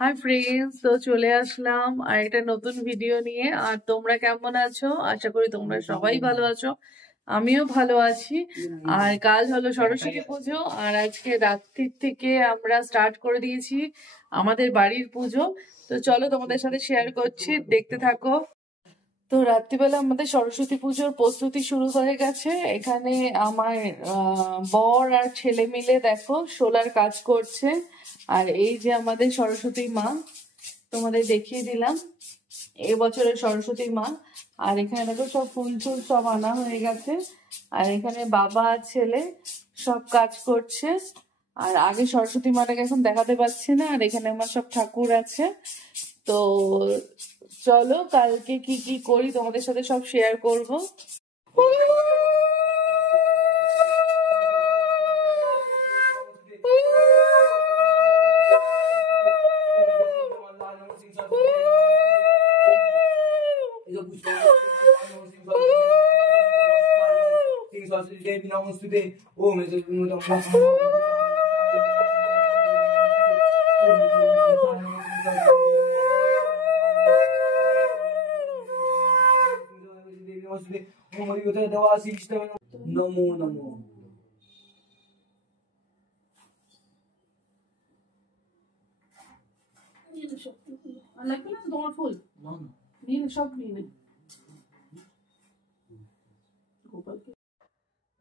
Hi friends, তো চলে আসলাম আর একটা নতুন ভিডিও নিয়ে। আর তোমরা কেমন আছো? আশা করি তোমরা সবাই ভালো আছো, আমিও ভালো আছি। আর কাল হলো সরস্বতী পুজো, আর আজকে রাত্রির থেকে আমরা স্টার্ট করে দিয়েছি আমাদের বাড়ির পুজো। তো চলো তোমাদের সাথে শেয়ার করছি, দেখতে থাকো। তো রাত্রিবেলা আমাদের সরস্বতী পুজোর প্রস্তুতি শুরু হয়ে গেছে। এখানে আমার বর আর ছেলে মিলে দেখো শোলার কাজ করছে। আর এই যে আমাদের সরস্বতী মা, তোমাদের দেখিয়ে দিলাম এবছরের সরস্বতী মা। আর এখানে দেখো সব ফুল টুল সব আনা হয়ে গেছে। আর এখানে বাবা আর ছেলে সব কাজ করছে। আর আগে সরস্বতী মাটাকে এখন দেখাতে পাচ্ছি না। আর এখানে আমার সব ঠাকুর আছে। তো চলো কালকে কি কি করি তোমাদের সাথে সব শেয়ার করব। নমো নমো।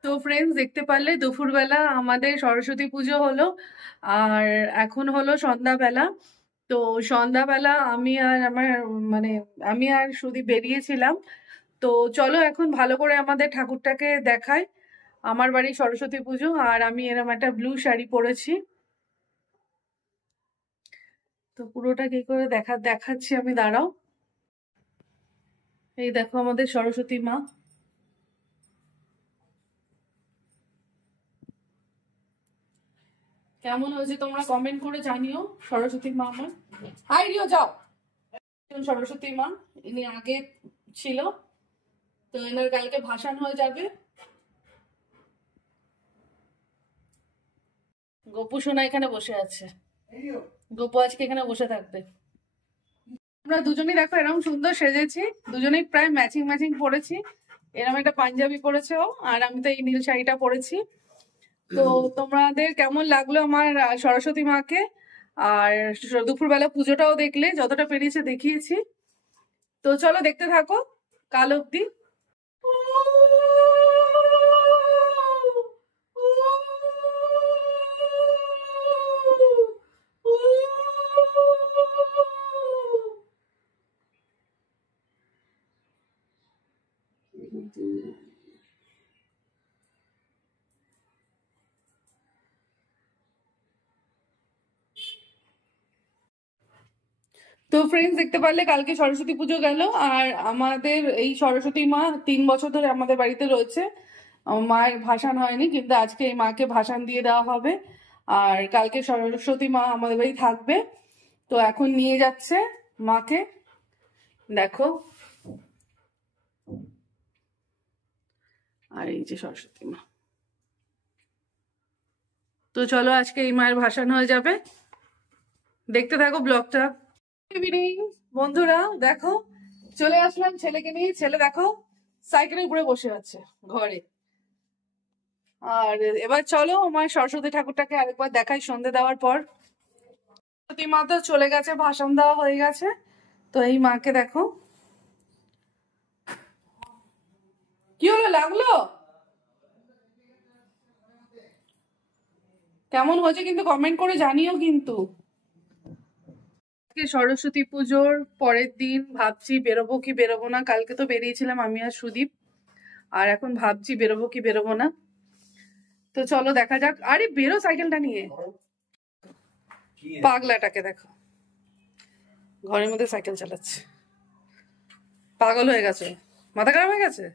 তো ফ্রেন্ডস, দেখতে পারলে দুপুরবেলা আমাদের সরস্বতী পুজো হলো। আর এখন হলো সন্ধ্যাবেলা। তো সন্ধ্যাবেলা আমি আর আমার মানে আমি আর সুদীপ বেরিয়েছিলাম। তো চলো এখন ভালো করে আমাদের ঠাকুরটাকে দেখাই। আমার বাড়ি সরস্বতী পুজো, আর আমি এরকম একটা ব্লু শাড়ি পরেছি। তো পুরোটা কি করে দেখাচ্ছি আমি, দাঁড়াও। এই দেখো আমাদের সরস্বতী মা। কেমন হয়েছে তোমরা কমেন্ট করে জানিও। সরস্বতী মা আমার, হাই রিও যাও। সরস্বতী মা ইনি আগে ছিল, তো এনার কালকে ভাসান হয়ে যাবে। গোপু সোনা এখানে বসে আছে, গোপু আজকে এখানে বসে থাকবে। আমরা দুজনেই দেখো এরকম সুন্দর সেজেছি, দুজনেই প্রায় ম্যাচিং ম্যাচিং পরেছি। এরকম একটা পাঞ্জাবি পরেছে ও, আর আমি তো এই নীল শাড়িটা পরেছি। তো তোমাদের কেমন লাগলো আমার সরস্বতী মাকে? আর দুপুরবেলা পুজোটাও দেখলে, যতটা পেরিয়েছে দেখিয়েছি। তো চলো দেখতে থাকো কাল অব্দি। তো ফ্রেন্ডস, দেখতে পারলে কালকে সরস্বতী পুজো গেল। আর আমাদের এই সরস্বতী মা 3 বছর ধরে আমাদের বাড়িতে রয়েছে। আমার মায়ের ভাসান হয়নি, কিন্তু আজকে এই মাকে ভাসান দিয়ে দেওয়া হবে। আর কালকে সরস্বতী মা আমাদের বাড়ি থাকবে। তো এখন নিয়ে যাচ্ছে মাকে, দেখো। আর এই যে সরস্বতী মা। তো চলো আজকে এই মায়ের ভাসান হয়ে যাবে, দেখতে থাকো ব্লগটা। ইভিনিং বন্ধুরা, দেখো চলে আসলাম ছেলেকে নিয়ে। ছেলে দেখো সাইকেলের উপরে বসে আছে ঘরে। আর এবার চলো আমার সরস্বতী ঠাকুরটাকে আরেকবার দেখাই সন্ধে দেওয়ার পর। সরস্বতী মা তো চলে গেছে, ভাসান দেওয়া হয়ে গেছে। তো এই মাকে দেখো। কি হলো, লাগলো? কেমন হয়েছে কিন্তু কমেন্ট করে জানিও কিন্তু। আজকে সরস্বতী পুজোর পরের দিন ভাবছি বেরোবো কি বেরোবো না। কালকে তো বেরিয়েছিলাম আমি আর সুদীপ, আর এখন ভাবছি বেরোবো কি বেরোবো না। তো চলো দেখা যাক। আরে বেরো সাইকেলটা নিয়ে। পাগলাটাকে দেখো ঘরের মধ্যে সাইকেল চালাচ্ছে, পাগল হয়ে গেছে, মাথা খারাপ হয়ে গেছে।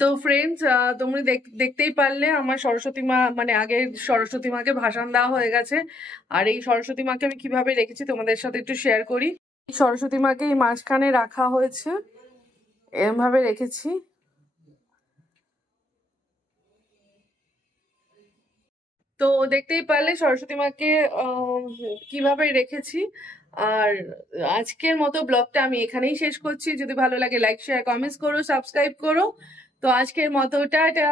তো ফ্রেন্ডস, তোমরা দেখতেই পারলে আমার সরস্বতী মা, মানে আগে সরস্বতী মাকে ভাসান দেওয়া হয়ে গেছে। আর এই সরস্বতী মাকে আমি কিভাবে রেখেছি তোমাদের সাথে একটু শেয়ার করি। এই সরস্বতী মাকে এই মাঝখানে রাখা হয়েছে, এরম ভাবে রেখেছি। তো দেখতেই পারলে সরস্বতী মাকে কিভাবে রেখেছি। আর আজকের মতো ব্লগটা আমি এখানেই শেষ করছি। যদি ভালো লাগে লাইক শেয়ার কমেন্টস করো, সাবস্ক্রাইব করো। তো আজকের মতো টাটা।